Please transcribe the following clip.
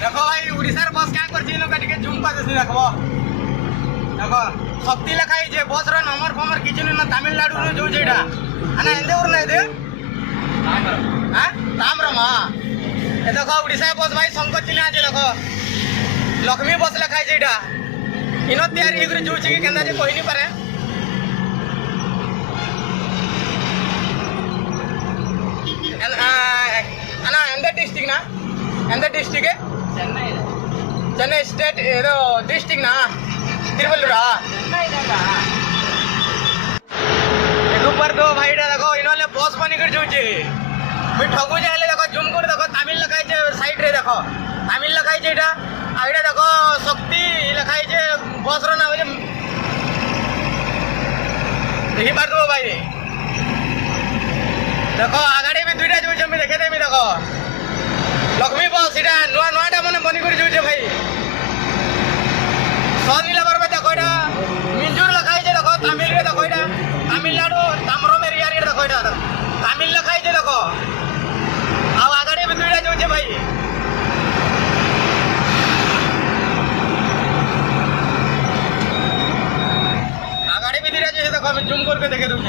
देख भाई उड़ीसार बस क्या करछि लोग टिके जूम कर देसी देखबो देख शक्ति लिखाई जे बस रो नंबर फमर किछु न तमिलनाडु रो जो जेडा अना एंदे उर नै दे हां ताम्रमा ए देखो उड़ीसा बस भाई संकट चिन्ह আছে देखो लक्ष्मी बस लिखाई जेडा इनो तैयार इग्र जो छि केंदा जे कोई नहीं पारे अना एंदे डिस्ट्रिक्ट ना एंदे डिस्ट्रिक्ट है चेन्नई स्टेट ఏదో डिस्ट्रिक्ट ना तिरुवल्लुरा ऊपर दो भाई देखो इन्होंने बस बनी कर जोचे मैं ठगु जाले देखो जूम कर देखो तमिल लिखाई छे साइड रे देखो तमिल लिखाई छे एटा आइडा देखो शक्ति लिखाई छे बस रो नाम छे देखि पार दो भाई देखो आगाड़ी भी दुईटा जोचे मैं देखे देमी देखो लक्ष्मी बस एटा नुआ नुआटा माने बनी कर जोचे भाई सोनीला बरबे देखो एटा मिंजूर लिखाई छे देखो तमिल रे देखो एटा तमिलनाडु ताम्रो में रिया रे देखो एटा तमिल लिखाई छे देखो आ आगाड़ी भी दुईटा जोचे भाई आगाड़ी भी दुईटा जोचे देखो मैं जूम करके देखे दूं